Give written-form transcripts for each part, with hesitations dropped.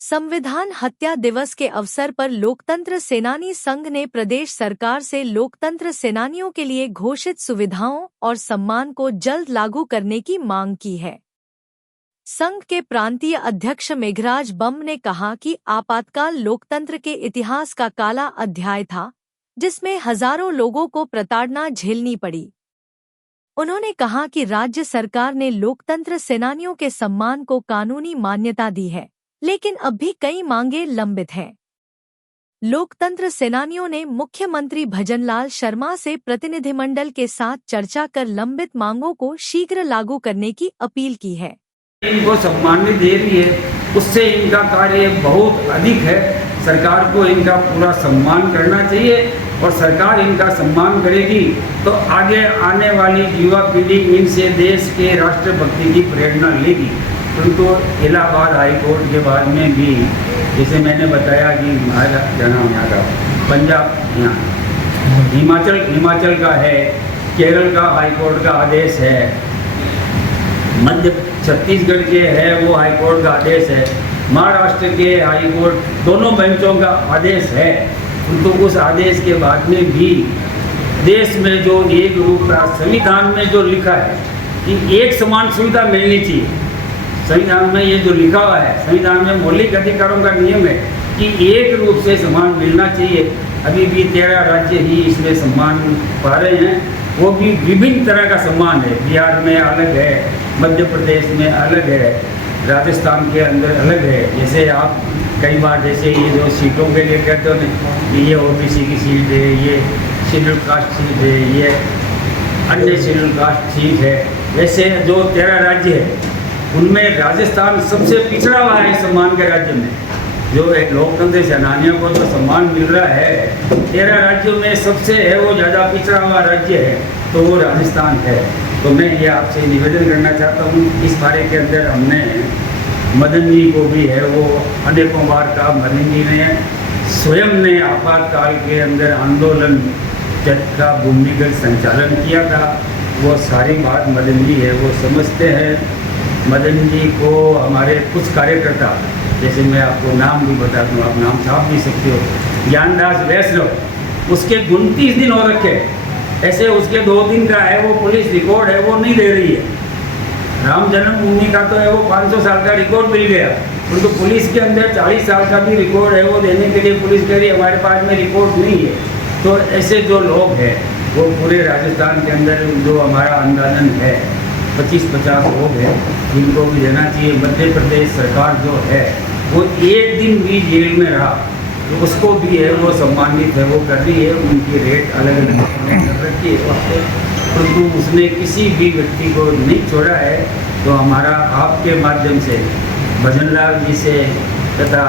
संविधान हत्या दिवस के अवसर पर लोकतंत्र सेनानी संघ ने प्रदेश सरकार से लोकतंत्र सेनानियों के लिए घोषित सुविधाओं और सम्मान को जल्द लागू करने की मांग की है। संघ के प्रांतीय अध्यक्ष मेघराज बम ने कहा कि आपातकाल लोकतंत्र के इतिहास का काला अध्याय था, जिसमें हजारों लोगों को प्रताड़ना झेलनी पड़ी। उन्होंने कहा कि राज्य सरकार ने लोकतंत्र सेनानियों के सम्मान को कानूनी मान्यता दी है, लेकिन अब भी कई मांगें लंबित हैं। लोकतंत्र सेनानियों ने मुख्यमंत्री भजनलाल शर्मा से प्रतिनिधिमंडल के साथ चर्चा कर लंबित मांगों को शीघ्र लागू करने की अपील की है। इनको सम्मान दे रही है, उससे इनका कार्य बहुत अधिक है। सरकार को इनका पूरा सम्मान करना चाहिए और सरकार इनका सम्मान करेगी तो आगे आने वाली युवा पीढ़ी इनसे देश के राष्ट्रभक्ति की प्रेरणा लेगी। परंतु इलाहाबाद हाई कोर्ट के बाद में भी, जैसे मैंने बताया कि यहाँ का पंजाब, यहाँ हिमाचल का है, केरल का हाई कोर्ट का आदेश है, मध्य छत्तीसगढ़ के है वो हाई कोर्ट का आदेश है, महाराष्ट्र के हाई कोर्ट, दोनों बेंचों का आदेश है। तो उस आदेश के बाद में भी देश में जो एक रूप का संविधान में जो लिखा है कि एक समान सुविधा मिलनी चाहिए, संविधान में ये जो लिखा हुआ है, संविधान में मौलिक अधिकारों का नियम है कि एक रूप से सम्मान मिलना चाहिए। अभी भी 13 राज्य ही इसमें सम्मान पा रहे हैं, वो भी विभिन्न तरह का सम्मान है। बिहार में अलग है, मध्य प्रदेश में अलग है, राजस्थान के अंदर अलग है। जैसे आप कई बार जैसे ये जो सीटों के लिए कहते हो ना, ये ओबीसी की सीट है, ये शेड्यूल कास्ट सीट है, ये अन्य शेड्यूल कास्ट सीट है। वैसे जो 13 राज्य है उनमें राजस्थान सबसे पिछड़ा हुआ है सम्मान के राज्य में। जो एक लोकतंत्र सेनानियों को जो सम्मान मिल रहा है 13 राज्यों में सबसे है वो ज़्यादा पिछड़ा हुआ राज्य है, तो वो राजस्थान है। तो मैं ये आपसे निवेदन करना चाहता हूँ, इस बारे के अंदर हमने मदन जी को भी है वो अनेकों बार कहा। मदन जी ने स्वयं ने आपातकाल के अंदर आंदोलन का भूमिगत संचालन किया था। वो सारी बात मदन जी है वो समझते हैं। मदन जी को हमारे कुछ कार्यकर्ता, जैसे मैं आपको नाम भी बता दूँ, आप नाम छाप भी सकते हो, ज्ञानदास वैष्णव, उसके 29 दिन हो रखे, ऐसे उसके 2 दिन का है वो पुलिस रिकॉर्ड है वो नहीं दे रही है। राम जन्मभूमि का तो है वो 500 साल का रिकॉर्ड मिल गया, उनको पुलिस के अंदर 40 साल का भी रिकॉर्ड है वो देने के लिए पुलिस कह रही है हमारे पास में रिकॉर्ड नहीं है। तो ऐसे जो लोग हैं वो पूरे राजस्थान के अंदर जो हमारा अंदाजन है 25-50 लोग हैं, जिनको भी देना चाहिए। मध्य प्रदेश सरकार जो है वो एक दिन भी जेल में रहा तो उसको भी है वो सम्मानित है वो कर रही है। उनकी रेट अलग अलग कर रखी है, परंतु उसने किसी भी व्यक्ति को नहीं छोड़ा है। तो हमारा आपके माध्यम से भजनलाल जी से तथा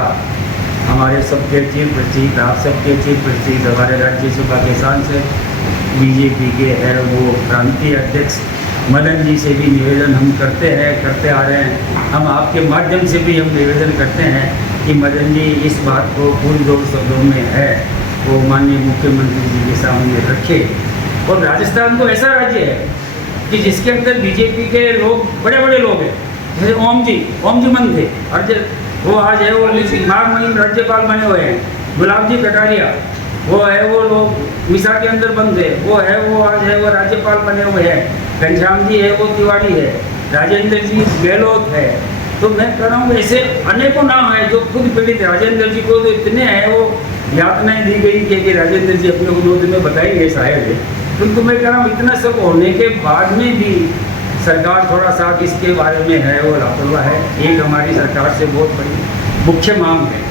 हमारे सबके चीफ प्रचित, आप सबके चीफ प्रचित, हमारे राज्यसभा के सांसद, बीजेपी के है वो प्रांतीय अध्यक्ष मदन जी से भी निवेदन हम करते आ रहे हैं। हम आपके माध्यम से भी हम निवेदन करते हैं कि मदन जी इस बात को पूरी 2 शब्दों में है वो माननीय मुख्यमंत्री जी के सामने रखे। और राजस्थान तो ऐसा राज्य है कि जिसके अंदर बीजेपी के लोग बड़े बड़े लोग हैं, जैसे ओम जी मन थे, और वो आज है वो महामहिम राज्यपाल बने हुए हैं। गुलाब जी कटारिया वो है वो लोग मिसा के अंदर बंद थे, वो है वो आज है वो राज्यपाल बने हुए हैं। घनश्याम जी है वो तिवारी है, राजेंद्र जी गहलोत है। तो मैं कह रहा हूँ ऐसे अनेकों नाम है जो खुद पीड़ित। राजेंद्र जी को तो इतने हैं वो यातनाएं दी गई कि राजेंद्र जी अपने को 2 दिन में बताएंगे शायद है। किंतु मैं कह रहा हूँ इतना सब होने के बाद में भी सरकार थोड़ा सा इसके बारे में है वो लापरवाह है। एक हमारी सरकार से बहुत बड़ी मुख्य मांग है